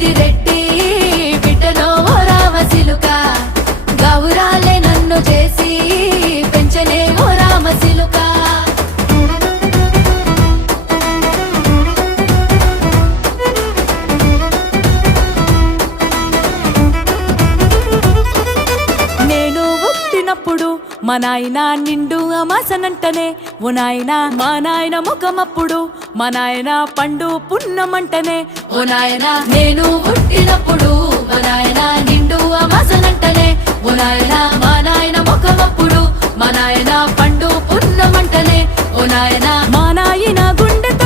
పెద్దిరెడ్డి బిడ్డలో ఓ రామసిలుక గౌరాలే నన్ను చేసి పెంచనే ఓ రామసిలుక నేను పుట్టినప్పుడు మా నాయన నిండు అమాసనంటనే ఓ నాయన మా నాయన ముఖమప్పుడు మా నాయన పండు పున్నమంటనే ఓ నాయన నేను పుట్టినప్పుడు మా నాయన నిండు అమాసనంటనే ఓ నాయన మా నాయన ముఖమప్పుడు మా నాయన పండు పున్నమంటనే ఓ నాయన మా నాయన గుండె